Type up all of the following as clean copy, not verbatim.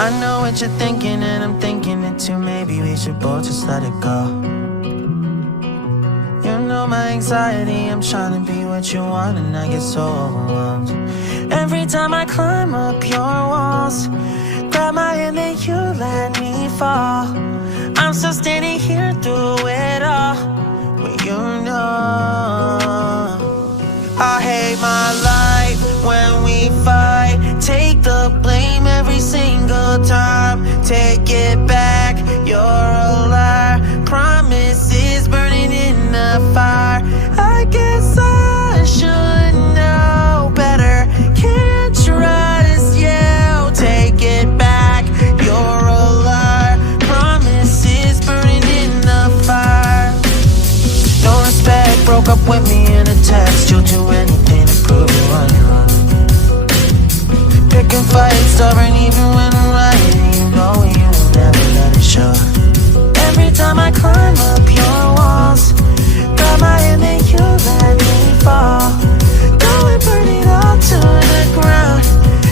I know what you're thinking and I'm thinking it too. Maybe we should both just let it go. You know my anxiety, I'm trying to be what you want and I get so overwhelmed. Every time I climb up your walls, grab my hand and you let me fall. I'm still standing here through it all, but you know I hate my life when we fight. Take the blame every single time. Take it back, you're a liar. Promises burning in the fire. I guess I should know better. Can't trust you. Take it back, you're a liar. Promises burning in the fire. No respect, broke up with me in a text. You'll do anything to prove you on your own. Picking fights, stubborn even when I'm right. You know you will never let it show. Every time I climb up your walls, grab my hand and you let me fall. Go and burn it all to the ground,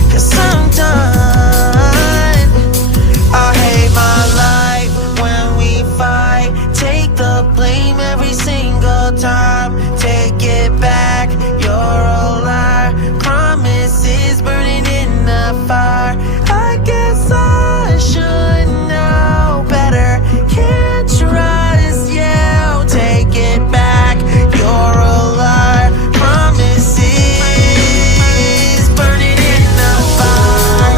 'cause I'm done. I hate my life when we fight. Take the blame every single time. Take it back, you're a liar. Promises burning in the fire. I guess I should know better. Can't trust you. Take it back, you're a liar. Promises burning in the fire.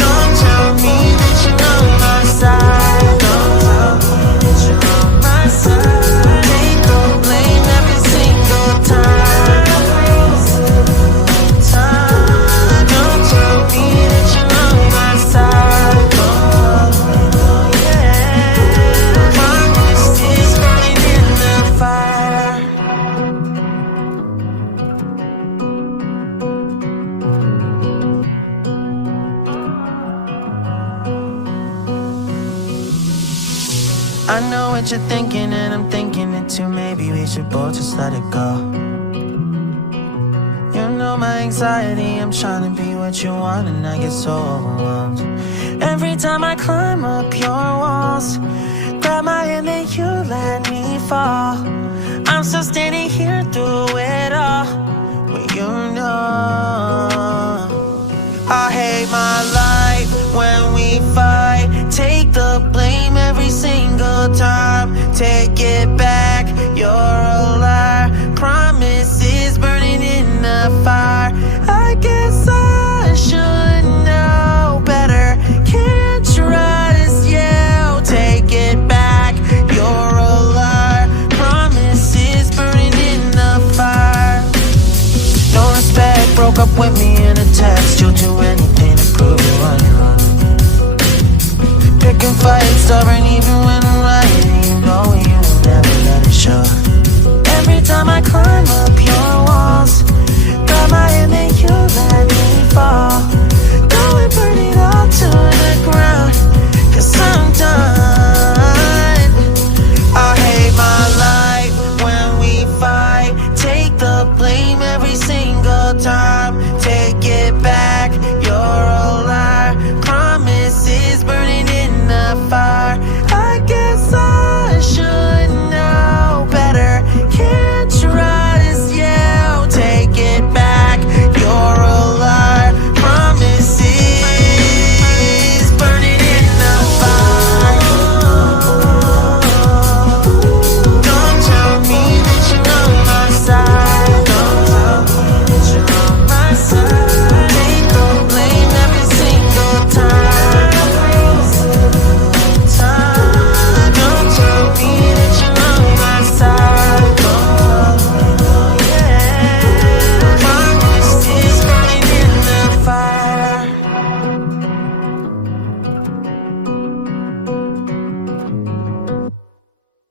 Don't tell me that you're on my side. Don't tell me that you're on my side. Take the blame every single time. Don't tell me that you're on my side. Yeah. Promises burning in the fire. I know what you're thinking and I'm thinking it too. Maybe we should both just let it go. You know my anxiety, I'm trying to be what you want and I get so overwhelmed. Every time I climb up your walls, grab my hand and you let me fall. I'm still standing here through it all, but you know I hate my life when we fight. Take the blame every single time. Take it back, you're a liar. Promises burning in the fire.